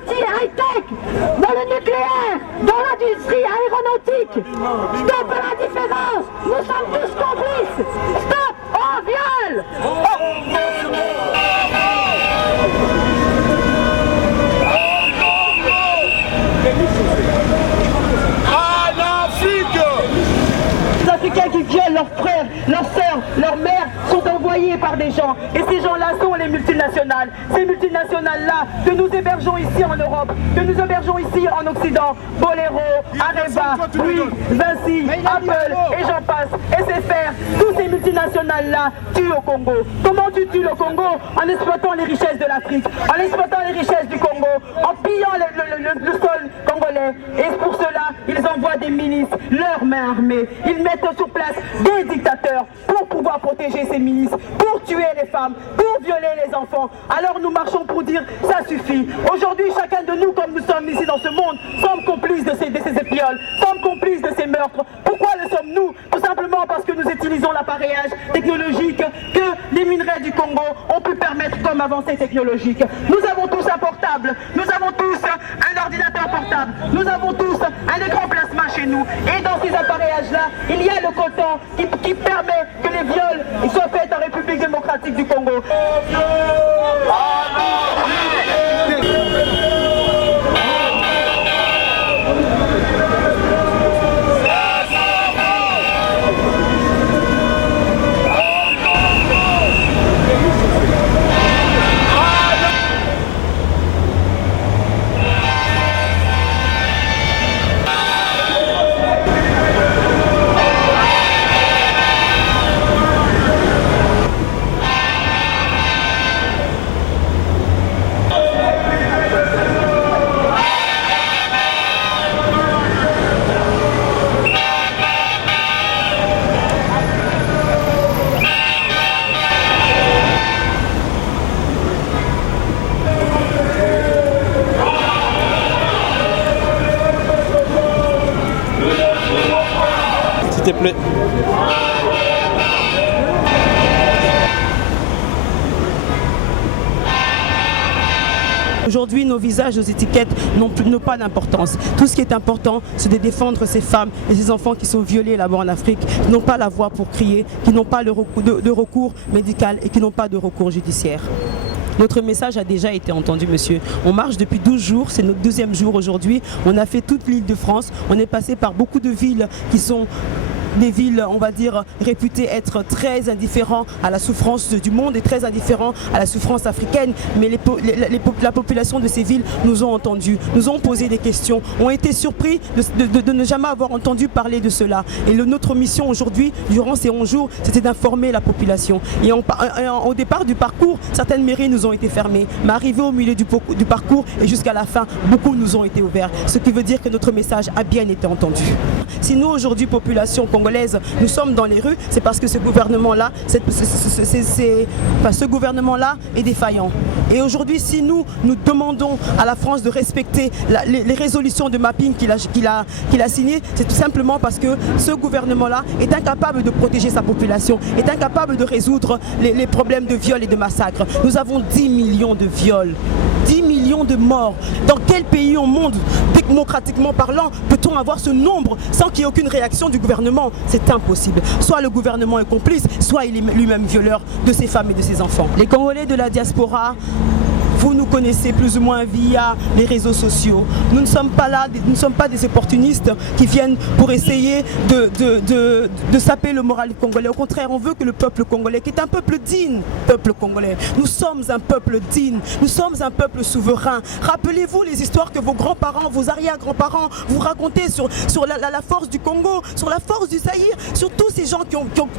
outils high-tech, dans le nucléaire, dans l'industrie aéronautique. Stop à l'indifférence, nous sommes tous complices. Stop au viol. Les Africains qui violent leurs frères, leurs sœurs, leurs mères sont envoyés par des gens. Et ces gens-là sont les multinationales. Ces multinationales-là que nous hébergeons ici en Europe, que nous hébergeons ici en Occident. Bolero, Areva, Bouygues, Vinci, Apple et j'en passe. SFR, tous ces multinationales-là tuent au Congo. Comment tu tues le Congo? En exploitant les richesses de l'Afrique, en exploitant les richesses du Congo, en pillant le sol congolais. Et pour cela, ils envoient des milices, leurs mains armées. Ils mettent sur place des dictateurs pour pouvoir protéger ces milices, pour tuer les femmes, pour violer les enfants. Alors nous marchons pour dire ça suffit. Aujourd'hui, chacun de nous, comme nous sommes ici dans ce monde, sommes complices de ces épioles, sommes complices de ces meurtres. Pourquoi le sommes-nous? Tout simplement parce que nous utilisons l'appareillage technologique que les minerais du Congo ont pu permettre comme avancée technologique. Nous avons tous un portable, nous avons tous un ordinateur portable, nous avons tous un écran plasma chez nous. Et dans ces appareillages-là, il y a le coton qui permet que les viols soient faits en République démocratique du Congo. S'il te plaît. Aujourd'hui, nos visages, nos étiquettes n'ont pas d'importance. Tout ce qui est important, c'est de défendre ces femmes et ces enfants qui sont violés là-bas en Afrique, qui n'ont pas la voix pour crier, qui n'ont pas de recours médical et qui n'ont pas de recours judiciaire. Notre message a déjà été entendu, monsieur. On marche depuis 12 jours, c'est notre 2e jour aujourd'hui. On a fait toute l'île de France. On est passé par beaucoup de villes qui sont des villes, on va dire, réputées être très indifférents à la souffrance du monde et très indifférents à la souffrance africaine. Mais la population de ces villes nous ont entendus, nous ont posé des questions, ont été surpris de ne jamais avoir entendu parler de cela. Et notre mission aujourd'hui, durant ces 11 jours, c'était d'informer la population. Et au départ du parcours, certaines mairies nous ont été fermées. Mais arrivé au milieu du parcours et jusqu'à la fin, beaucoup nous ont été ouverts. Ce qui veut dire que notre message a bien été entendu. Si nous, aujourd'hui, population congolaise, nous sommes dans les rues, c'est parce que ce gouvernement-là, ce gouvernement-là est défaillant. Et aujourd'hui, si nous demandons à la France de respecter les résolutions de mapping qu'il a signées, c'est tout simplement parce que ce gouvernement-là est incapable de protéger sa population, est incapable de résoudre les problèmes de viol et de massacre. Nous avons 10 millions de viols, 10 millions de morts. Dans quel pays au monde, démocratiquement parlant, peut-on avoir ce nombre sans qu'il n'y ait aucune réaction du gouvernement? C'est impossible. Soit le gouvernement est complice, soit il est lui-même violeur de ses femmes et de ses enfants. Les Congolais de la diaspora, vous nous connaissez plus ou moins via les réseaux sociaux. Nous ne sommes pas là, nous ne sommes pas des opportunistes qui viennent pour essayer de saper le moral congolais. Au contraire, on veut que le peuple congolais, qui est un peuple digne, peuple congolais, nous sommes un peuple digne, nous sommes un peuple souverain. Rappelez-vous les histoires que vos grands-parents, vos arrière-grands-parents vous racontaient sur la force du Congo, sur la force du Zaïre, sur tous ces gens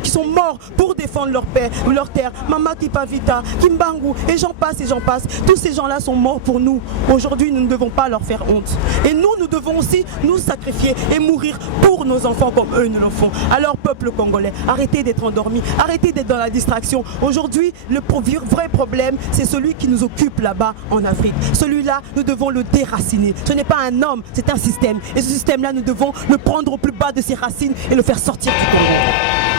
qui sont morts pour défendre leur paix ou leur terre. Mama Kipavita, Kimbangu, et j'en passe et j'en passe. Tous ces gens-là sont morts pour nous. Aujourd'hui, nous ne devons pas leur faire honte. Et nous devons aussi nous sacrifier et mourir pour nos enfants comme eux nous le font. Alors, peuple congolais, arrêtez d'être endormis, arrêtez d'être dans la distraction. Aujourd'hui, le vrai problème, c'est celui qui nous occupe là-bas en Afrique. Celui-là, nous devons le déraciner. Ce n'est pas un homme, c'est un système. Et ce système-là, nous devons le prendre au plus bas de ses racines et le faire sortir du Congo.